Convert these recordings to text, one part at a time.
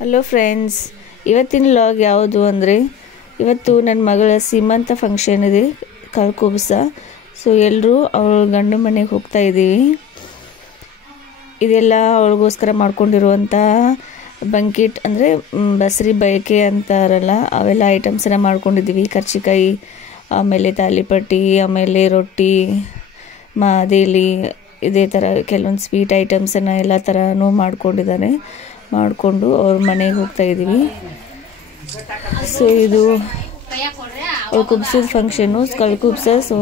Hello friends, ಇವತ್ತಿನ vlog ಯಾವುದು ಅಂದರೆ ಇವತ್ತು ನನ್ನ ಮಗಳ ಸೀಮಂತ ಫಂಕ್ಷನ್ ಇದೆ ಕಲ್ಕುಬ್ಸ. ಸೊ ಎಲ್ಲರೂ ಅವಳ ಗಂಡು ಮನೆಗೆ ಹೋಗ್ತಾ ಇದ್ದೀವಿ. ಇದೆಲ್ಲ ಅವಳಿಗೋಸ್ಕರ ಮಾಡ್ಕೊಂಡಿರುವಂಥ ಬಂಕಿಟ್ ಅಂದರೆ ಬಸ್ರಿ ಬಯಕೆ ಅಂತಾರಲ್ಲ, ಅವೆಲ್ಲ ಐಟಮ್ಸನ್ನು ಮಾಡ್ಕೊಂಡಿದ್ದೀವಿ. ಕರ್ಚಿಕಾಯಿ, ಆಮೇಲೆ ತಾಲಿಪಟ್ಟಿ, ಆಮೇಲೆ ರೊಟ್ಟಿ, ಮಾದೇಲಿ, ಇದೇ ಥರ ಕೆಲವೊಂದು ಸ್ವೀಟ್ ಐಟಮ್ಸನ್ನು ಎಲ್ಲ ಥರನೂ ಮಾಡ್ಕೊಂಡಿದ್ದಾನೆ. ಮಾಡಿಕೊಂಡು ಅವ್ರ ಮನೆಗೆ ಹೋಗ್ತಾ ಇದ್ದೀವಿ. ಸೊ ಇದು ಅವ್ರು ಕುಬ್ಸದ ಫಂಕ್ಷನ್ನು ಕಲ್ಕುಬ್ಸ. ಸೊ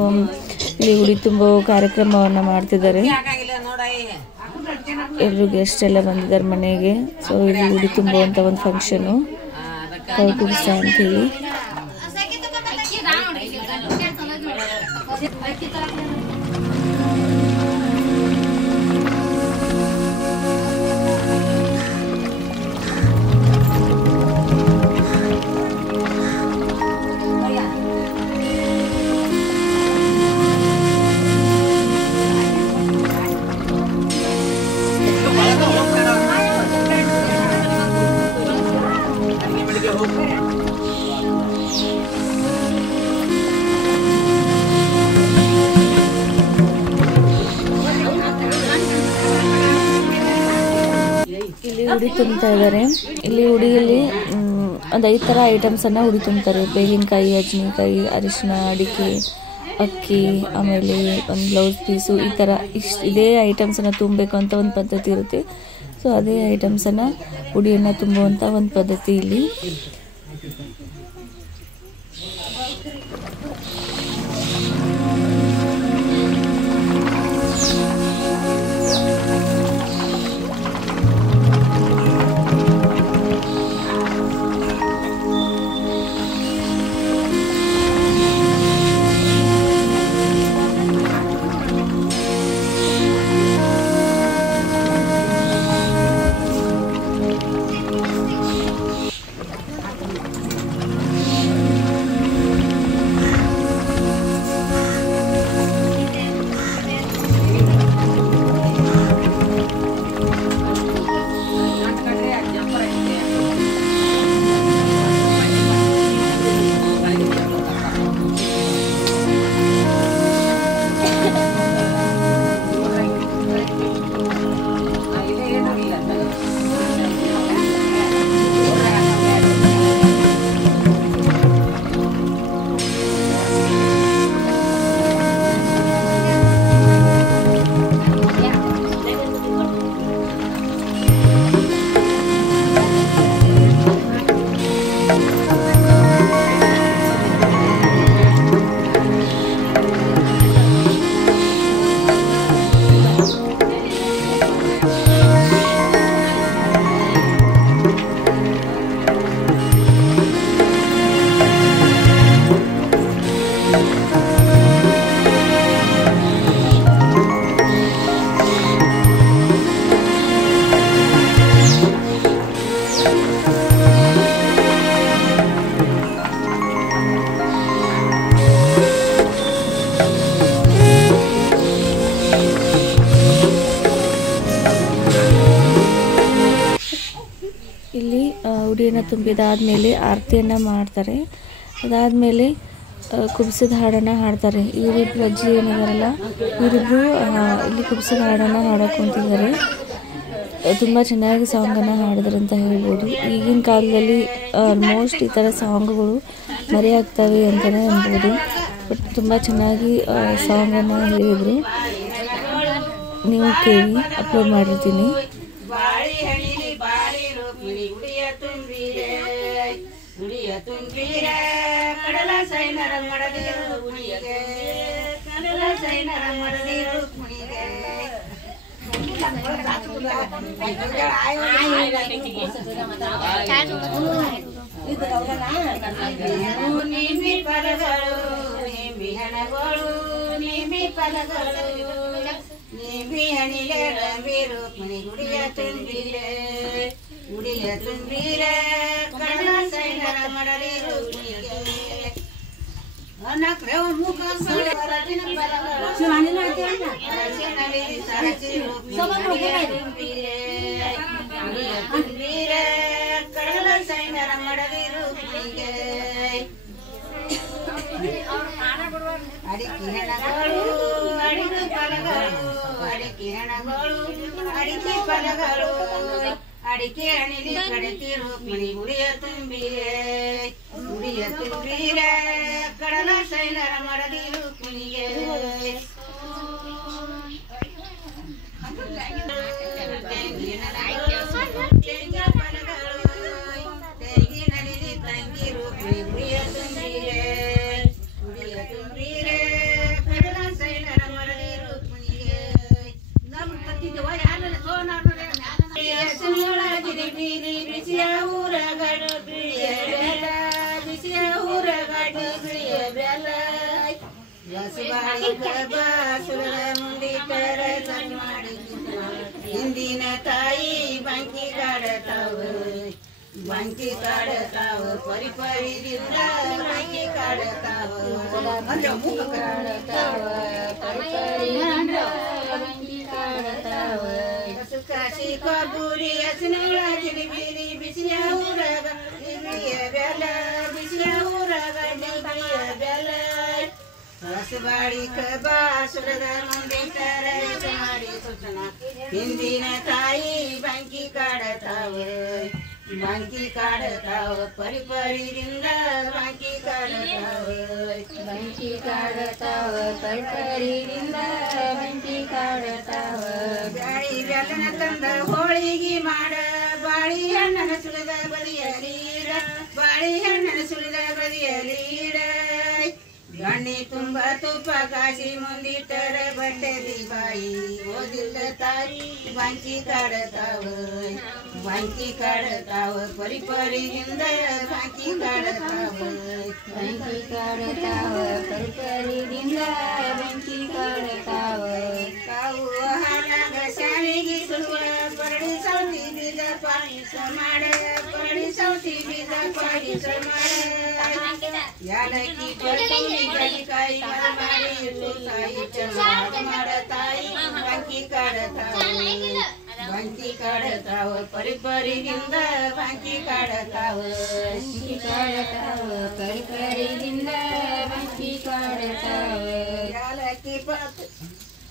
ಇಲ್ಲಿ ಉಡಿ ತುಂಬೋ ಕಾರ್ಯಕ್ರಮವನ್ನು ಮಾಡ್ತಿದ್ದಾರೆ. ಎಲ್ಲರೂ ಗೆಸ್ಟ್ ಎಲ್ಲ ಬಂದಿದ್ದಾರೆ ಮನೆಗೆ. ಸೊ ಇಲ್ಲಿ ಉಡಿ ತುಂಬುವಂಥ ಒಂದು ಫಂಕ್ಷನ್ನು ಕಲ್ಕುಬ್ಸ ಅಂತೀವಿ. ಇಲ್ಲಿ ಉಡಿ ತುಂಬ್ತಾ ಇದ್ದಾರೆ. ಇಲ್ಲಿ ಉಡಿಯಲ್ಲಿ ಒಂದು 5 ಥರ ಐಟಮ್ಸನ್ನು ಉಡಿ ತುಂಬ್ತಾರೆ. ಬೇವಿನಕಾಯಿ, ಅಜ್ಜಿನಕಾಯಿ, ಅರಿಶಿನ, ಅಡಿಕೆ, ಅಕ್ಕಿ, ಆಮೇಲೆ ಒಂದು ಬ್ಲೌಸ್ ಪೀಸು, ಈ ಥರ ಇದೇ ಐಟಮ್ಸನ್ನು ತುಂಬಬೇಕು ಅಂತ ಒಂದು ಪದ್ಧತಿ ಇರುತ್ತೆ. ಸೊ ಅದೇ ಐಟಮ್ಸನ್ನು ಉಡಿಯನ್ನು ತುಂಬುವಂಥ ಒಂದು ಪದ್ಧತಿ ಇಲ್ಲಿ. ಇಲ್ಲಿ ಉಡಿಯನ್ನು ತುಂಬಿದಾದ್ಮೇಲೆ ಆರತಿಯನ್ನು ಮಾಡ್ತಾರೆ. ಅದಾದಮೇಲೆ ಕುಬ್ಸದ ಹಾಡನ್ನು ಹಾಡ್ತಾರೆ. ಇವರಿಬ್ಬರು ಅಜ್ಜಿ ಏನಿದಾರಲ್ಲ, ಇವರಿಬ್ಬರು ಇಲ್ಲಿ ಕುಬ್ಸದ ಹಾಡನ್ನು ಹಾಡೋಕೆ ಕುಂತಿದ್ದಾರೆ. ತುಂಬ ಚೆನ್ನಾಗಿ ಸಾಂಗನ್ನು ಹಾಡಿದ್ರು ಅಂತ ಹೇಳ್ಬೋದು. ಈಗಿನ ಕಾಲದಲ್ಲಿ ಆಲ್ಮೋಸ್ಟ್ ಈ ಥರ ಸಾಂಗ್ಗಳು ಮರೆಯಾಗ್ತವೆ ಅಂತಲೇ ಅನ್ಬೋದು. ಬಟ್ ತುಂಬ ಚೆನ್ನಾಗಿ ಸಾಂಗನ್ನು ಹೇಳಿದರು. ನೀವು ಕೇಳಿ, ಅಪ್ಲೋಡ್ ಮಾಡಿರ್ತೀನಿ. ಕಡಲ ಸೈನರ ಮಡದಿರು ಗುಣಿಗೆ, ಕಡಲ ಸೈನರ ಮಡದಿರು ಗುಣಿಗೆ, ನಿಂಬಿ ಫಲಗಳು, ನಿಂಬಿ ಹಣಗಳು, ನಿಂಬಿ ಫಲಗಳು, ನಿಂಬಿ ಹಣಿಗೆ ರಂಬಿರು ಕುಣಿ ಗುಡಿಯ ತುಂಬಿರೆ, ಗುಡಿಯ ತುಂಬಿರೆ, ಕಡಲ ಸೈನರ ಮಡದಿರು ಗುಣಿಗೆ. ಅಡಿಕೆ ಹೆಣಗಳು ಅಡಿಕೆ ಫಲಗಳು ಅಡಿಕೆ ಹೆಣಗಳು ಅಡಿಕೆ ಫಲಗಳು ಅಡಿಕೆ ಹಣಿಲಿ ಕಡಿತಿರು ಮಿಣಿ ಗುಡಿಯ ತುಂಬಿರೆ ಕಡಲ ಸೈನರ ಮರದಿರು ಕುಣಿಗೆ ತೆಂಗಿನಲ್ಲಿ ತಂಗಿರು ಮಿಣಿ ಗುಡಿಯ ತುಂಬಿರೆ ಕಡಲ ಸೈನರ ಮರದಿರು ಕುಣಿಗೆ ಬಿಸಿಯ ಊರಗಡು ಬಿಳಿಯ ಬೆಲ ಬಿಸಿಯ ಊರಗಡು ಬಿಳಿಯ ಬೆಲ ಬಾಸುರ ಮುಂದಿಟ್ಟರ ಮಾಡಿ ಹಿಂದಿನ ತಾಯಿ ಬಂಕಿ ಕಾಡತಾವ ಬಂಕಿ ಕಾಡತಾವ ಪರಿಪರಿದಿಂದ ಬಂಕಿ ಕಾಡತಾವ ಕಾಶಿ ಕಬೂರಿ ಹಸಿನಳ ಜಿಲಿಬಿಲಿ ಬಿಸಿಯ ಊರಗ ಬಿಳಿಯ ಬೆಲ ಬಿಸಿಯ ಊರಗ ಬಿಳಿಯ ಬೆಲ ಹೊಸಬಾಡಿ ಬಾಸುರದ ಮುಂದೆ ಮಾಡಿ ಸುತ್ತನ ಹಿಂದಿನ ತಾಯಿ ಬಂಕಿ ಕಾಡತಾವ ಬಂಕಿ ಕಾಡತಾವ ಪರಿಪರಿದಿಂದ ಬಂಕಿ ಕಾಡತಾವ ಬಂಕಿ ಕಾಡತಾವ ಪರಿಪರಿದಿಂದ ಬಂಕಿ ಕಾಡತಾವ ಗಾಳಿ ಬೆಲ್ಲನ ತಂದ ಹೋಳಿಗೆ ಮಾಡ ಬಾಳಿ ಹಣ್ಣನ ಸುಳಿದ ಬದಿಯಲೀಡ ಬಾಳಿ ಹಣ್ಣನ ಸುಳಿದ ಬದಿಯಲೀಡ ಗಣ್ಣಿ ತುಂಬ ತುಪ್ಪ ಕಾಸಿ ಮುಂದಿಟ್ಟರ ಬಟ್ಟೆಲಿ ಬಾಯಿ ಓದಿಲ್ಲ ತಾಯಿ ಬಂಕಿ ಕಾಡತಾವ ಬಂಕಿ ಕಾಡತಾವ ಪರಿಪರಿಯಿಂದ ಬಂಕಿ ಕಾಡತಾವ ಬಂಕಿ ಕಾಡತಾವ ಪರಿಪರಿದಿಂದ ಬಂಕಿ ಕಾಡತಾವ ಕಾವು ಹಾಲಾಗ ಶಾವಿಗೆ ಸುಡುವ ಪರಡಿ ಸೌತಿ ಬೀಜ ಪಾಯಸ ಮಾಡ ಪರಡಿ ಸೌತಿ ಬೀಜ ಪಾಯಸ ಮಾಡ ಯಾಲಕ್ಕಿ ಕಾಯಿ ಮಾಡಿ ತಾಯಿ ಮಾಡ ತಾಯಿ ಬಂಕಿ ಕಾಡತಾವ ಬಂಕಿ ಕಾಡತಾವ ಪರಿಪರಿದಿಂದ ಬಂಕಿ ಕಾಡತಾವ ಬಂಕಿ ಕಾಡತಾವ ಪರಿಪರಿದಿಂದ ಬಂಕಿ ಕಾಡತಾವ ಯಾಲಕ್ಕಿ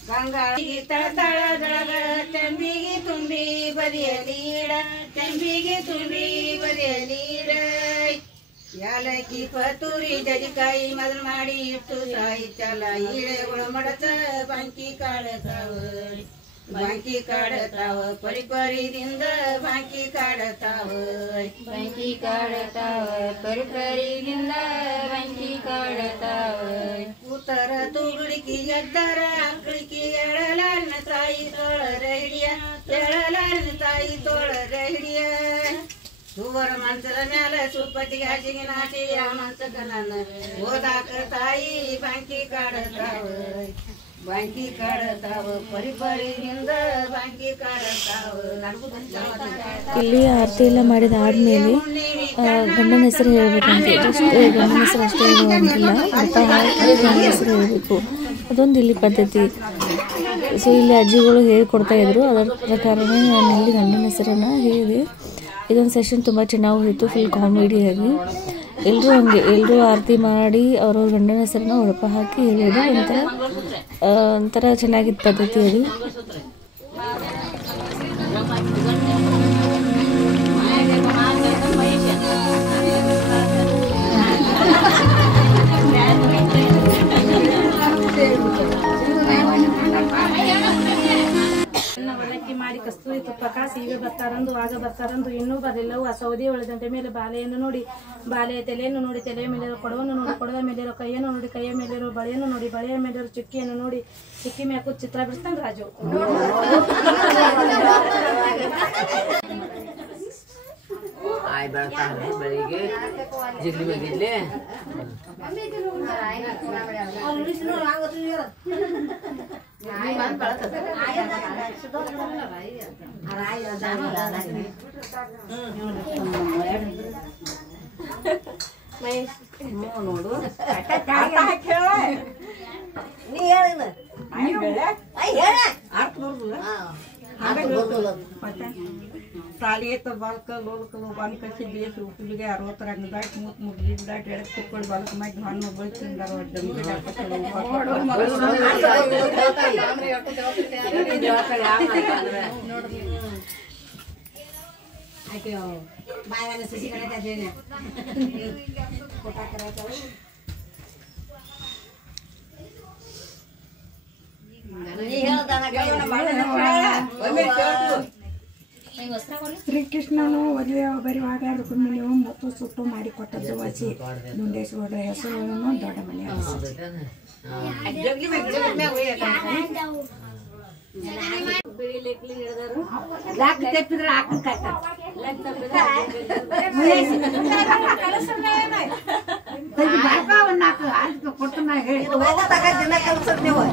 ಗಂಗಾಳಿಗೆ ತಳತಳದೊಳಗ ತೆಂಬಿಗೆ ತುಂಬಿ ಬದಿಯಲೀಡ ತೆಂಬಿಗೆ ತುಂಬಿ ಬದಿಯಲೀಡ ಯಾಲಕ್ಕಿ ಪತೂರಿ ಜಜಿಕಾಯಿ ಮೊದಲು ಮಾಡಿ ಇಟ್ಟು ಸಾಹಿತ್ಯಲ ಈಳೆಗಳು ಮಡತ ಬಂಕಿ ಕಾಡತಾವ ಬಂಕಿ ಕಾಡತಾವ ಪರಿಪರಿದಿಂದ ಬಂಕಿ ಕಾಡತಾವ ಬಂಕಿ ಕಾಡತಾವ ಪರಿಪರಿದಿಂದ ಬಂಕಿ ಕಾಡತಾವ ಉತ್ತರ ತುಗುಡಿಕಿ ಎದ್ದರ ಅಂಕಳಿಕಿ ಎಳಲಾರಿನ ತಾಯಿ ತೋಳರ ಹಿಡಿಯ ಎಳಲಾರಿನ ತಾಯಿ ತೋಳರ ಹಿಡಿಯ ಸುವರ ಮನ್ಸದ ಮ್ಯಾಲ ಸುಪ್ಪತ್ತಿಗೆ ಹಸಿಗೆ ನಾಟಿ ಯಾವ ಮನ್ಸಕ ನನ್ನ ಓದಾಕ ತಾಯಿ ಬಂಕಿ ಕಾಡತಾವ ಬಂಕಿ ಕಾಡತಾವ ಪರಿಪರಿಯಿಂದ ಬಂಕಿ ಕಾಡತಾವ ಇಲ್ಲಿ ಆರತಿ ಎಲ್ಲ ಮಾಡಿದ ಆದ್ಮೇಲೆ ಗಂಡನ ಹೆಸರು ಹೇಳ್ಬೇಕಂತ ಜಸ್ಟ್ ಗಂಡನ ಹೆಸರು ಅಷ್ಟೇ ಹೇಳುವಂಗಿಲ್ಲ ಅಂತ ಗಂಡನ ಹೆಸರು ಹೇಳಬೇಕು ಅದೊಂದು ಇಲ್ಲಿ ಪದ್ಧತಿ. ಸೊ ಇಲ್ಲಿ ಅಜ್ಜಿಗಳು ಹೇಳ್ಕೊಡ್ತಾ ಇದ್ರು, ಅದರ ಪ್ರಕಾರನೇ ನಾನು ಇಲ್ಲಿ ಗಂಡನ ಹೆಸರನ್ನು ಹೇಳಿದೆ. ಇದೊಂದು ಸೆಷನ್ ತುಂಬ ಚೆನ್ನಾಗಿ ಹೋಯಿತು, ಫುಲ್ ಕಾಮಿಡಿಯಾಗಿ. ಎಲ್ಲರೂ ಆರತಿ ಮಾಡಿ ಅವ್ರವ್ರ ಗಂಡನ ಹೆಸರನ್ನ ಒಳಪ ಹಾಕಿ ಹೇಳೋದು ಒಂಥರ ಚೆನ್ನಾಗಿದ್ದ ಪದ್ಧತಿ ಅದು. ಮಾಡಿ ಕಸ್ತೂರಿ ತುಪ್ಪ ಕಾಸಿ ಈಗ ಬರ್ತಾರಂದು ಆಗ ಬರ್ತಾರಂದು ಇನ್ನೂ ಬರಲಿಲ್ಲವು ಆ ಸೌದಿ ಒಳದಂತೆ ಮೇಲೆ ಬಾಲೆಯನ್ನು ನೋಡಿ ಬಾಲೆಯ ತಲೆಯನ್ನು ನೋಡಿ ತಲೆಯ ಮೇಲಿರೋ ಕೊಡವನ್ನು ನೋಡಿ ಕೊಡದ ಮೇಲಿರೋ ಕೈಯನ್ನು ನೋಡಿ ಕೈಯ ಮೇಲಿರೋ ಬಳೆಯನ್ನು ನೋಡಿ ಬಳೆಯ ಮೇಲಿರೋ ಚುಕ್ಕಿಯನ್ನು ನೋಡಿ ಚುಕ್ಕಿ ಮ್ಯಾಕು ಚಿತ್ರ ಬಿಡಿಸ್ತಾನೆ ರಾಜು. ಆಯ್ ಬರ್ತಾನೆ ಬೆಳಿಗ್ಗೆ ಜಿಗ್ಲಿ ಮೇಗಿಡ್ಲಿ ನೋಡು ನೀ ಹೇಳ ತಾಲಿ ಐತ ಬಾಲ್ಕ ಲೋಲ್ಕ ಬಾನ್ ಕಸಿ ಬೇಸ್ ಉಪ್ಪಿಗೆ 60 ರಂಗ ದಾಟ್ ಮೂತ್ ಮುಗ್ಲಿ ದಾಟ್ ಎಡಕ್ ಕುಕ್ಕೊಡ್ ಬಾಲ್ಕ ಮೈಕ್ ಹಣ್ಣು ಬಳ್ತಿಂದಾರ ಡಂಗಿ ಆಕೆ ಬಾಯನ ಸಸಿ ಕಡೆ ಅದೇನೆ ಫೋಟೋ ಕರಾಚಾವ ಶ್ರೀಕೃಷ್ಣನು ಒಲೆಯ ಬರುವಾಗ ರುಕ್ಮಿಣಿಯು ಮತ್ತು ಸುಟ್ಟು ಮಾಡಿಕೊಟ್ಟದ್ದು ಹಸಿ ದುಂಡೇಶ್ವರ ಹೆಸರನ್ನು ದೊಡ್ಡ ಮನೆ ತೆಪ್ಪಿದ್ರೆ ಕೊಟ್ಟು ನಾ ಹೇಳಿ ದಿನ ಕಲ್ಸದ್ ನೀವು